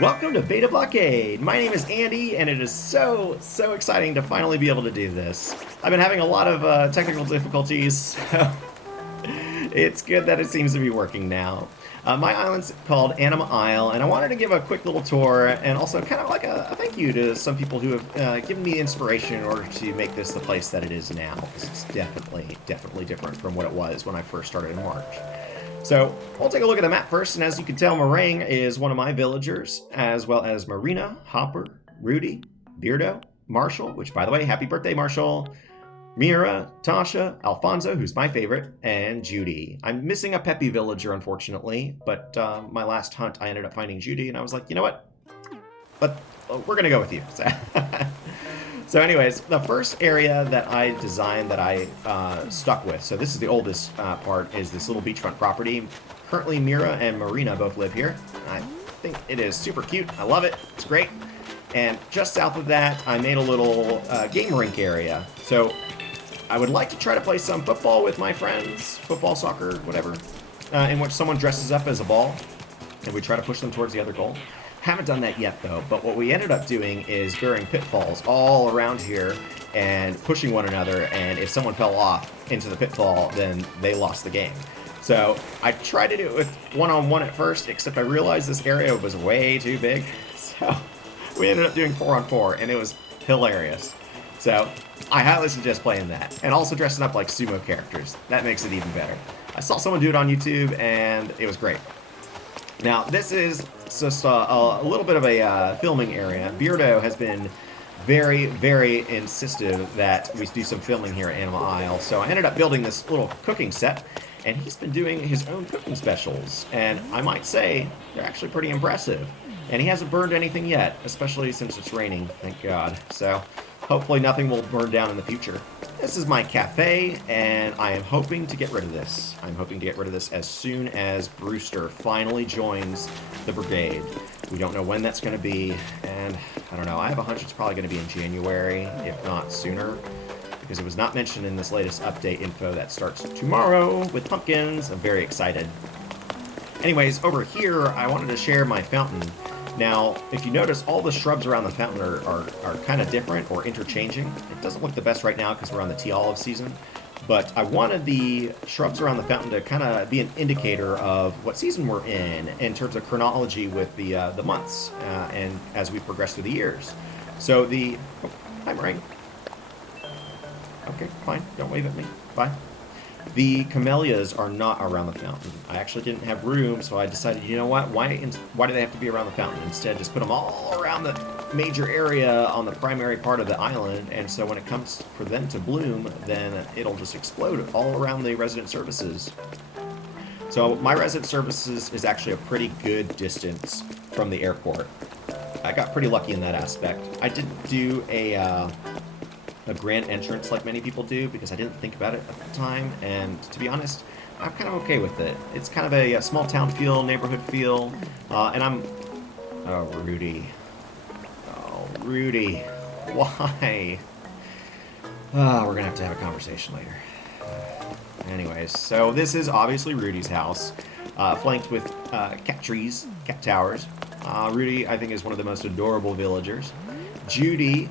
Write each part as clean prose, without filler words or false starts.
Welcome to Beta Blockade. My name is Andy, and it is so exciting to finally be able to do this. I've been having a lot of technical difficulties, so it's good that it seems to be working now. My island's called Anima Isle, and I wanted to give a quick little tour and also kind of like a thank you to some people who have given me inspiration in order to make this the place that it is now. It's definitely different from what it was when I first started in March. So we'll take a look at the map first, and as you can tell, Meringue is one of my villagers, as well as Marina, Hopper, Rudy, Beardo, Marshall, which by the way, happy birthday, Marshall, Mira, Tasha, Alfonso, who's my favorite, and Judy. I'm missing a Peppy villager, unfortunately, but my last hunt, I ended up finding Judy, and I was like, you know what? But we're gonna go with you. So anyways, the first area that I designed that I stuck with, so this is the oldest part, is this little beachfront property. Currently, Mira and Marina both live here. I think it is super cute. I love it. It's great. And just south of that, I made a little game rink area. So I would like to try to play some football with my friends, football, soccer, whatever, in which someone dresses up as a ball, and we try to push them towards the other goal. Haven't done that yet though, but what we ended up doing is burying pitfalls all around here and pushing one another, and if someone fell off into the pitfall, then they lost the game. So I tried to do it with one-on-one at first, except I realized this area was way too big. So we ended up doing 4-on-4, and it was hilarious. So I highly suggest playing that, and also dressing up like sumo characters. That makes it even better. I saw someone do it on YouTube, and it was great. Now, this is just a little bit of a filming area. Beardo has been very insistent that we do some filming here at Anima Isle, so I ended up building this little cooking set, and he's been doing his own cooking specials, and I might say they're actually pretty impressive. And he hasn't burned anything yet, especially since it's raining, thank God. So hopefully nothing will burn down in the future. This is my cafe, and I am hoping to get rid of this. I'm hoping to get rid of this as soon as Brewster finally joins the brigade. We don't know when that's going to be, and I don't know. I have a hunch it's probably going to be in January, if not sooner, because it was not mentioned in this latest update info that starts tomorrow with pumpkins. I'm very excited. Anyways, over here, I wanted to share my fountain. Now, if you notice, all the shrubs around the fountain are kind of different or interchanging. It doesn't look the best right now because we're on the tea olive season, but I wanted the shrubs around the fountain to kind of be an indicator of what season we're in terms of chronology with the months and as we progress through the years. So the... Oh, hi, Meringue. Okay, fine. Don't wave at me. Bye. The camellias are not around the fountain. I actually didn't have room, so I decided, you know what? Why do they have to be around the fountain? Instead, just put them all around the major area on the primary part of the island, and so when it comes for them to bloom, then it'll just explode all around the resident services. So my resident services is actually a pretty good distance from the airport. I got pretty lucky in that aspect. I didn't do a grand entrance like many people do because I didn't think about it at the time, and to be honest, I'm kind of okay with it. It's kind of a small town feel, neighborhood feel, and I'm... Oh, Rudy. Oh, Rudy. Why? Oh, we're gonna have to have a conversation later. Anyways, so this is obviously Rudy's house, flanked with cat trees, cat towers. Rudy, I think, is one of the most adorable villagers. Judy...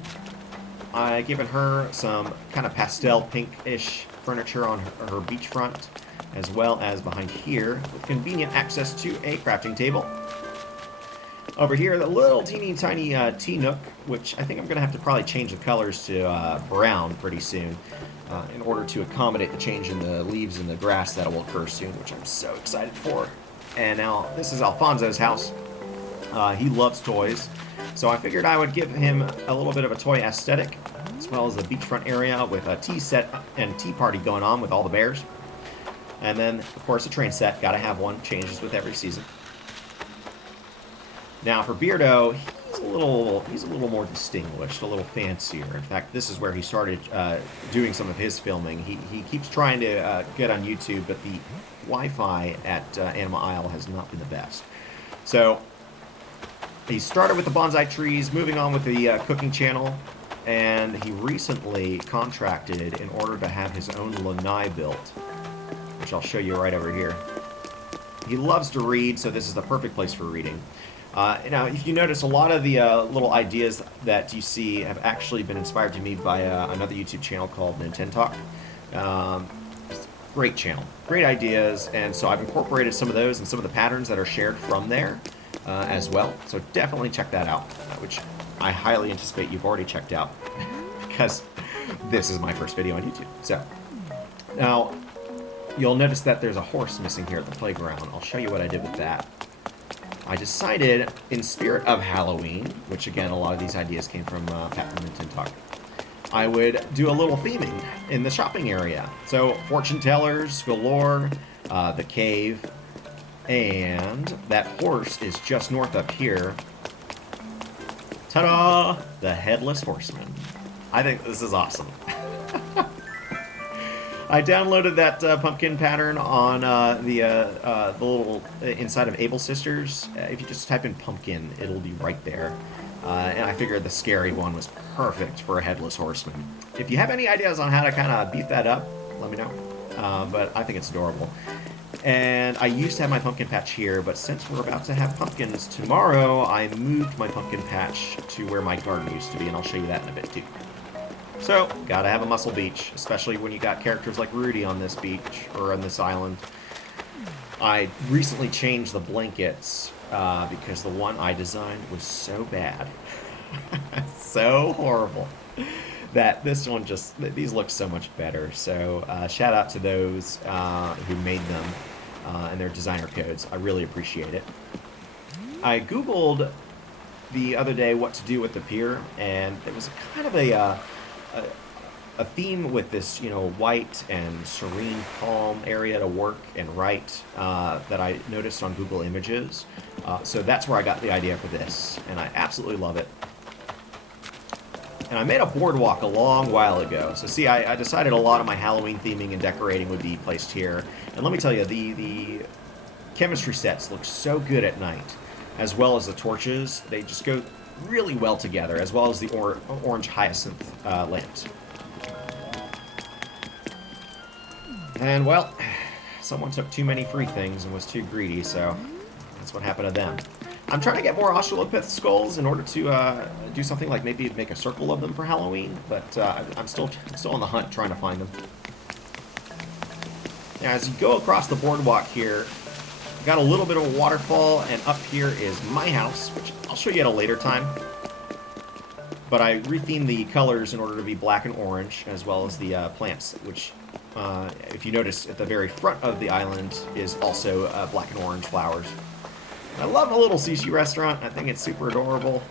I've given her some kind of pastel pink-ish furniture on her beachfront, as well as behind here, with convenient access to a crafting table. Over here, the little teeny tiny tea nook, which I think I'm going to have to probably change the colors to brown pretty soon, in order to accommodate the change in the leaves and the grass that will occur soon, which I'm so excited for. And now, this is Alfonso's house. He loves toys. So I figured I would give him a little bit of a toy aesthetic, as well as a beachfront area with a tea set and tea party going on with all the bears. And then, of course, a train set. Gotta have one. Changes with every season. Now, for Beardo, he's a little more distinguished, a little fancier. In fact, this is where he started doing some of his filming. He keeps trying to get on YouTube, but the Wi-Fi at Anima Isle has not been the best. So... he started with the bonsai trees, moving on with the cooking channel, and he recently contracted in order to have his own lanai built, which I'll show you right over here. He loves to read, so this is the perfect place for reading. Now, if you notice, a lot of the little ideas that you see have actually been inspired to me by another YouTube channel called Nintendo Talk. Um, Great channel, great ideas, and so I've incorporated some of those and some of the patterns that are shared from there as well. So definitely check that out, which I highly anticipate you've already checked out because this is my first video on YouTube. So now you'll notice that there's a horse missing here at the playground. I'll show you what I did with that. I decided, in spirit of Halloween, which again, a lot of these ideas came from Pat from Nintendo Talk, I would do a little theming in the shopping area. So, fortune tellers galore, the cave, and that horse is just north up here. Ta-da! The Headless Horseman. I think this is awesome. I downloaded that pumpkin pattern on the little inside of Able Sisters. If you just type in pumpkin, it'll be right there. And I figured the scary one was perfect for a Headless Horseman. If you have any ideas on how to kind of beef that up, let me know. But I think it's adorable. And I used to have my pumpkin patch here, but since we're about to have pumpkins tomorrow, I moved my pumpkin patch to where my garden used to be, and I'll show you that in a bit too. So, gotta have a muscle beach, especially when you got characters like Rudy on this beach, or on this island. I recently changed the blankets, because the one I designed was so bad, so horrible, that this one just, these look so much better. So shout out to those who made them and their designer codes. I really appreciate it. I Googled the other day what to do with the pier, and there was kind of a theme with this, you know, white and serene, calm area to work and write that I noticed on Google Images. So that's where I got the idea for this, and I absolutely love it. And I made a boardwalk a long while ago. So see, I decided a lot of my Halloween theming and decorating would be placed here. And let me tell you, the chemistry sets look so good at night, as well as the torches. They just go really well together, as well as the orange hyacinth lamps. And, well, someone took too many free things and was too greedy, so that's what happened to them. I'm trying to get more Australopith skulls in order to do something like maybe make a circle of them for Halloween, but I'm still on the hunt trying to find them. Now, as you go across the boardwalk here, got a little bit of a waterfall, and up here is my house, which I'll show you at a later time. But I rethemed the colors in order to be black and orange, as well as the plants, which, if you notice, at the very front of the island is also black and orange flowers. I love a little sushi restaurant. I think it's super adorable.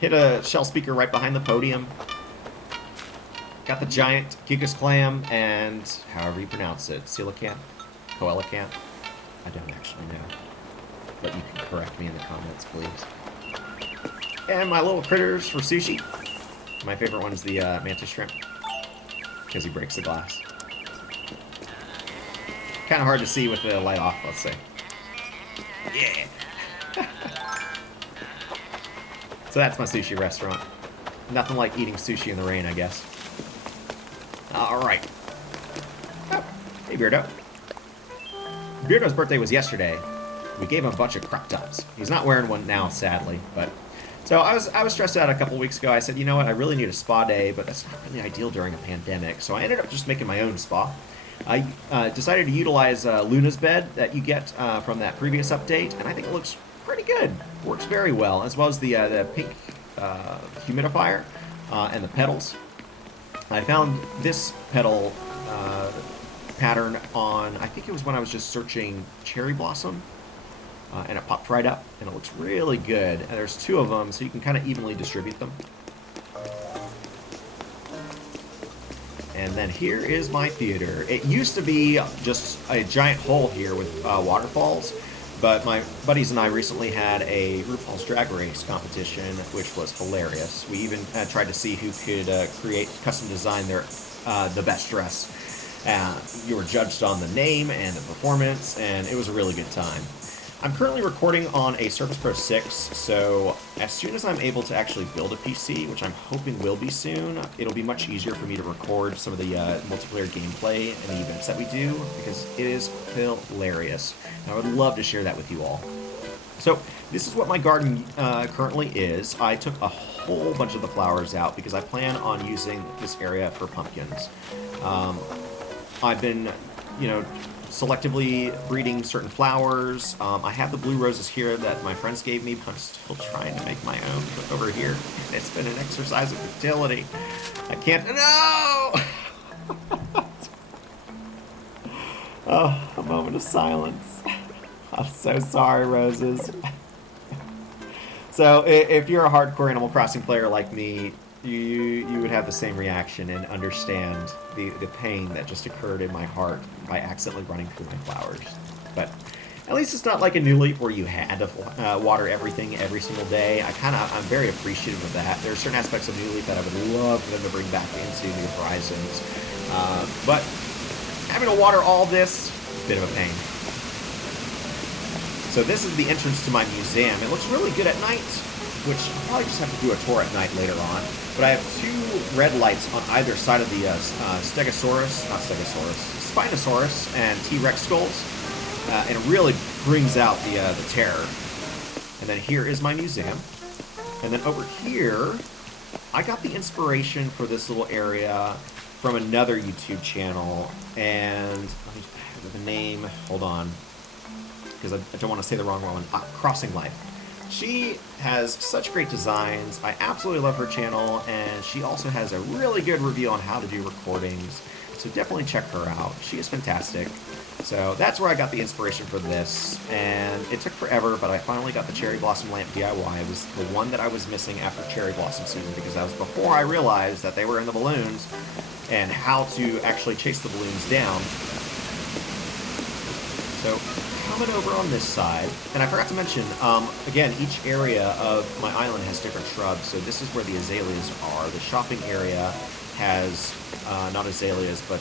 Hit a shell speaker right behind the podium. Got the giant Kikus clam and however you pronounce it, coelacanth? Coelacanth? I don't actually know. But you can correct me in the comments, please. And my little critters for sushi. My favorite one is the mantis shrimp, because he breaks the glass. Kind of hard to see with the light off, let's say. Yeah! So that's my sushi restaurant. Nothing like eating sushi in the rain, I guess. Alright. Oh, hey, Beardo. Beardo's birthday was yesterday. We gave him a bunch of crop tops. He's not wearing one now, sadly, but... So I was stressed out a couple weeks ago. I said, you know what, I really need a spa day, but that's not really ideal during a pandemic. So I ended up just making my own spa. I decided to utilize Luna's bed that you get from that previous update, and I think it looks pretty good. Works very well, as well as the pink humidifier and the petals. I found this petal pattern on, I think it was when I was just searching cherry blossom, and it popped right up, and it looks really good. And there's two of them, so you can kind of evenly distribute them. And then here is my theater. It used to be just a giant hole here with waterfalls, but my buddies and I recently had a RuPaul's Drag Race competition, which was hilarious. We even tried to see who could custom design the best dress. You were judged on the name and the performance, and it was a really good time. I'm currently recording on a Surface Pro 6, so as soon as I'm able to actually build a PC, which I'm hoping will be soon, it'll be much easier for me to record some of the multiplayer gameplay and the events that we do, because it is hilarious. And I would love to share that with you all. So this is what my garden currently is. I took a whole bunch of the flowers out because I plan on using this area for pumpkins. I've been, selectively breeding certain flowers. I have the blue roses here that my friends gave me, but I'm still trying to make my own. Look over here. It's been an exercise of futility. I can't... No! Oh, a moment of silence. I'm so sorry, roses. So, if you're a hardcore Animal Crossing player like me, you would have the same reaction and understand the pain that just occurred in my heart by accidentally running through my flowers. But at least it's not like a New Leaf where you had to water everything every single day. I'm very appreciative of that. There are certain aspects of New Leaf that I would love for them to bring back into New Horizons. But having to water all this, bit of a pain. So this is the entrance to my museum. It looks really good at night, which I'll probably just have to do a tour at night later on. But I have two red lights on either side of the Spinosaurus and T-Rex skulls. And it really brings out the terror. And then here is my museum. And then over here, I got the inspiration for this little area from another YouTube channel. And let me have the name, hold on, because I don't want to say the wrong one. Crossing Life. She has such great designs. I absolutely love her channel, and she also has a really good review on how to do recordings, so definitely check her out. She is fantastic. So that's where I got the inspiration for this, and it took forever, but I finally got the Cherry Blossom Lamp DIY. It was the one that I was missing after Cherry Blossom season, because that was before I realized that they were in the balloons and how to actually chase the balloons down. So coming over on this side, and I forgot to mention, again, each area of my island has different shrubs, so this is where the azaleas are. The shopping area has, not azaleas, but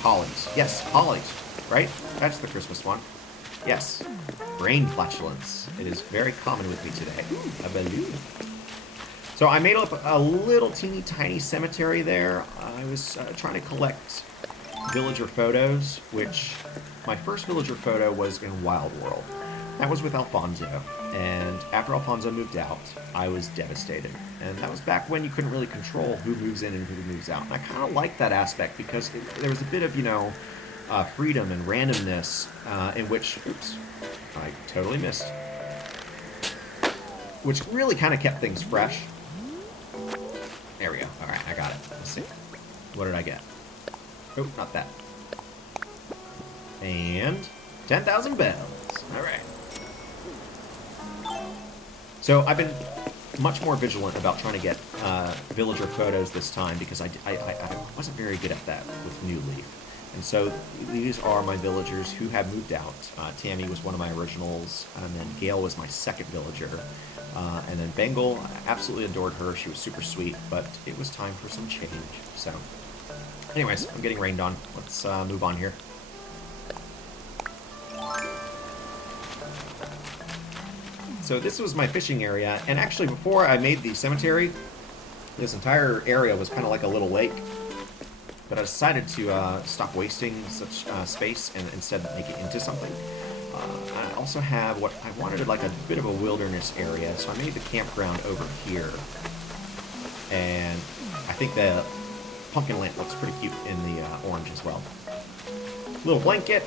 hollies. Yes, hollies, right? That's the Christmas one. Yes, brain flatulence. It is very common with me today. A balloon. So I made up a little teeny tiny cemetery there. I was trying to collect villager photos, which my first villager photo was in Wild World. That was with Alfonso, and after Alfonso moved out, I was devastated. And that was back when you couldn't really control who moves in and who moves out. And I kind of liked that aspect because there was a bit of, freedom and randomness in which, oops, I totally missed, which really kind of kept things fresh. There we go. All right, I got it. Let's see. What did I get? Oh, not that. And 10,000 bells. All right. So I've been much more vigilant about trying to get villager photos this time because I wasn't very good at that with New Leaf. And so these are my villagers who have moved out. Tammy was one of my originals, and then Gail was my second villager. And then Bengal, I absolutely adored her. She was super sweet, but it was time for some change. So anyways, I'm getting rained on. Let's move on here. So this was my fishing area, and actually before I made the cemetery, this entire area was kind of like a little lake. But I decided to stop wasting such space and instead make it into something. I also have what I wanted, like a bit of a wilderness area, so I made the campground over here. And I think the pumpkin lamp looks pretty cute in the orange as well. Little blanket,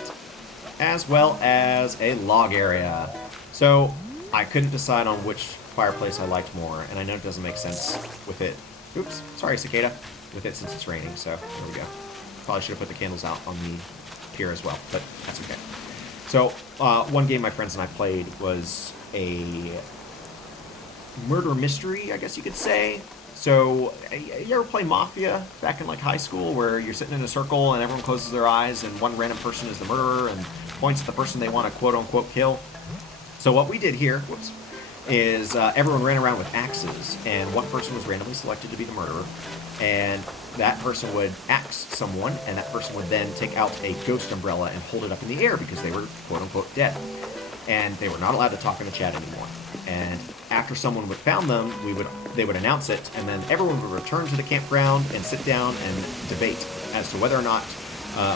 as well as a log area. So I couldn't decide on which fireplace I liked more, and I know it doesn't make sense with it. Oops, sorry cicada. With it since it's raining, so there we go. Probably should have put the candles out on the pier as well, but that's okay. So one game my friends and I played was a murder mystery, I guess you could say. So you ever play Mafia back in like high school where you're sitting in a circle and everyone closes their eyes and one random person is the murderer and points at the person they want to quote unquote kill? So what we did here, whoops, is everyone ran around with axes, and one person was randomly selected to be the murderer, and that person would axe someone, and that person would then take out a ghost umbrella and hold it up in the air because they were quote-unquote dead. and they were not allowed to talk in the chat anymore. And after someone would found them, they would announce it, and then everyone would return to the campground and sit down and debate as to whether or not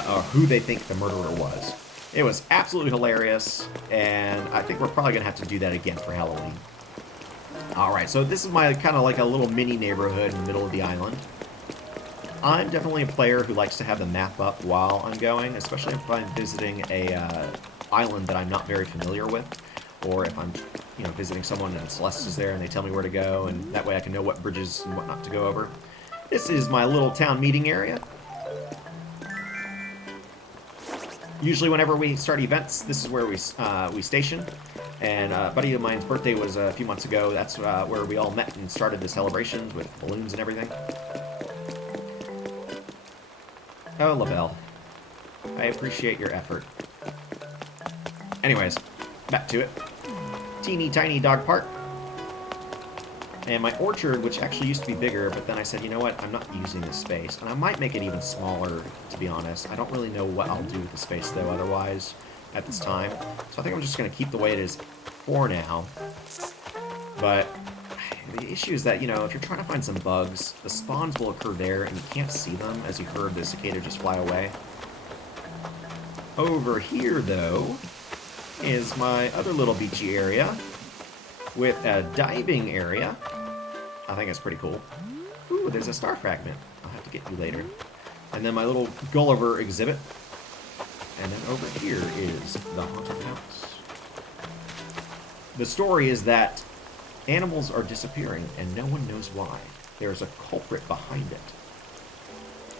or who they think the murderer was. It was absolutely hilarious, and I think we're probably gonna have to do that again for Halloween. All right, so this is my kind of like a little mini neighborhood in the middle of the island. I'm definitely a player who likes to have the map up while I'm going, especially if I'm visiting a island that I'm not very familiar with, or if I'm, visiting someone and Celeste is there and they tell me where to go, and that way I can know what bridges and what not to go over. This is my little town meeting area. Usually whenever we start events, this is where we station. And a buddy of mine's birthday was a few months ago. That's where we all met and started the celebrations with balloons and everything. Oh, Lavelle. I appreciate your effort. Anyways, back to it. Teeny tiny dog park. And my orchard, which actually used to be bigger, but then I said, you know what, I'm not using this space. And I might make it even smaller, to be honest. I don't really know what I'll do with the space, though, otherwise, at this time. So I think I'm just going to keep the way it is for now. But the issue is that, if you're trying to find some bugs, the spawns will occur there, and you can't see them, as you heard the cicada just fly away. Over here, though, is my other little beachy area, with a diving area. I think it's pretty cool. Ooh, there's a star fragment. I'll have to get you later. And then my little Gulliver exhibit. And then over here is the haunted house. The story is that animals are disappearing and no one knows why. There's a culprit behind it.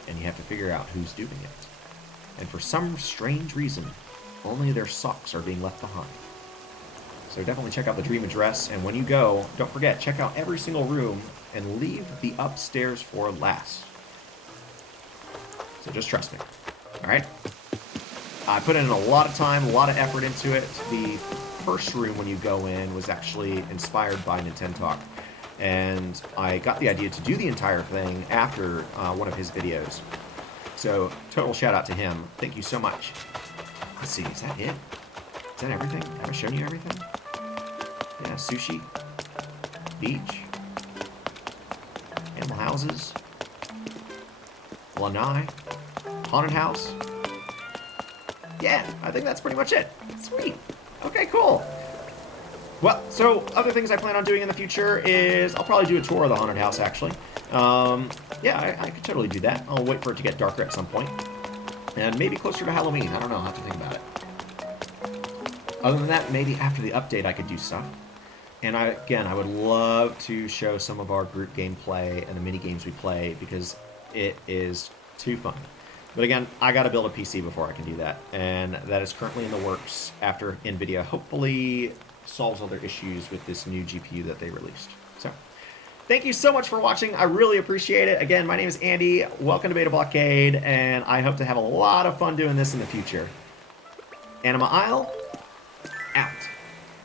And you have to figure out who's doing it. And for some strange reason, only their socks are being left behind. So definitely check out the dream address, and when you go, don't forget, check out every single room and leave the upstairs for last. So just trust me. Alright? I put in a lot of time, a lot of effort into it. The first room when you go in was actually inspired by Nintendo Talk. And I got the idea to do the entire thing after one of his videos. So total shout out to him. Thank you so much. Let's see, is that it? Is that everything? Have I shown you everything? Yeah, sushi, beach, animal houses, lanai, haunted house. Yeah, I think that's pretty much it. Sweet. Okay, cool. Well, so other things I plan on doing in the future is I'll probably do a tour of the haunted house, actually. Yeah, I could totally do that. I'll wait for it to get darker at some point. And maybe closer to Halloween. I don't know. I'll have to think about it. Other than that, maybe after the update I could do stuff. And again, I would love to show some of our group gameplay and the mini games we play because it is too fun. But again, I got to build a PC before I can do that. And that is currently in the works after NVIDIA hopefully solves all their issues with this new GPU that they released. So, thank you so much for watching. I really appreciate it. Again, my name is Andy. Welcome to Beta Blockade. And I hope to have a lot of fun doing this in the future. Anima Isle, out.